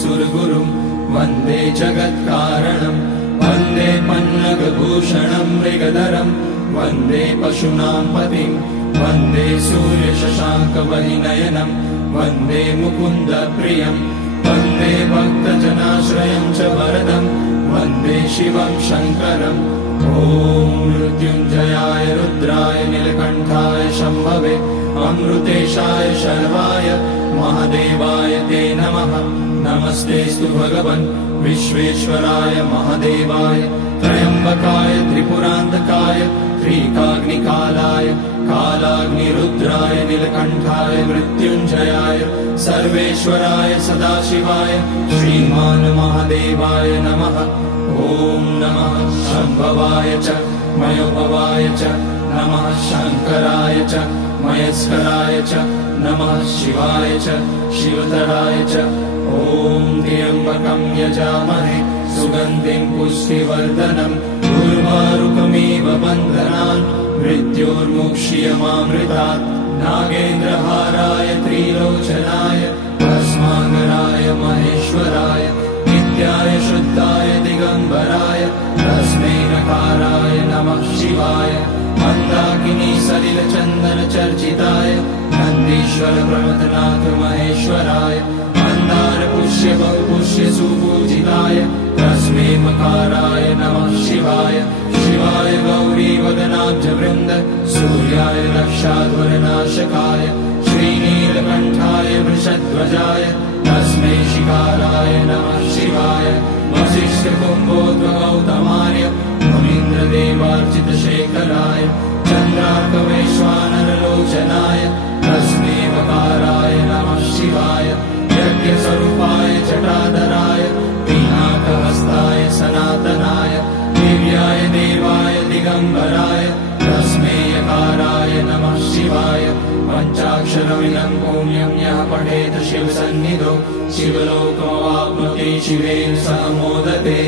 सुरगुरुं वन्दे जगत्कारणं वन्दे पन्नगभूषणं मृगधरं वन्दे पशूनां पतिं वन्दे सूर्यशशाङ्कवहिनयनं वन्दे मुकुन्दप्रियं वन्दे भक्तजनाश्रयं च वरदं वन्दे शिवं शङ्करम् ॐ मृत्युञ्जयाय रुद्राय नीलकण्ठाय शम्भवे अमृतेशाय शर्वाय महादेवाय ते नमः। नमस्तेऽस्तु भगवन् विश्वेश्वराय महादेवाय त्र्यम्बकाय त्रिपुरान्तकाय त्रिकाग्निकालाय कालाग्निरुद्राय नीलकण्ठाय मृत्युञ्जयाय सर्वेश्वराय सदाशिवाय श्रीमान् महादेवाय नमः। ॐ नमः शम्भवाय च मयोभवाय च नमः शङ्कराय च मयस्कराय च नमः शिवाय च शिवतराय च ॐ त्र्यम्बकं यजामहे सुगन्धिं पुष्टिवर्धनम् उर्वारुकमिव बन्धनान् मृत्योर्मुक्ष्यमामृतात् नागेन्द्रहाराय त्रिलोचनाय भस्माकराय महेश्वराय नित्याय शुद्धाय दिगम्बराय तस्मै नकाराय नमः शिवाय मन्दाकिनी सलिलचन्दनचर्चिताय नन्दीश्वर प्रमथनाथ महेश्वराय मन्दार पुष्य बहुपुष्य सुपूजिताय तस्मै मकाराय नमः शिवाय शिवाय गौरी वदनाब्जवृन्द सूर्याय रक्षाध्वरनाशकाय श्रीनीलकण्ठाय वृषध्वजाय तस्मै शिकाराय नमः शिवाय वसिष्ठकुम्भोद्भवगौतमार्य मुनीन्द्रदेवार्चितशेखराय चन्द्रार्कवैश्वानरलोचनाय तस्मै वकाराय नमः शिवाय यज्ञस्वरूपाय जटाधराय पिनाकहस्ताय सनातनाय दिव्याय देवाय दिगम्बराय तस्मै यकाराय नमः शिवाय पञ्चाक्षरमिदं पुण्यं यः पठेत शिवसन्निधौ शिवलोकमवाप्नोति शिवेन सह मोदते।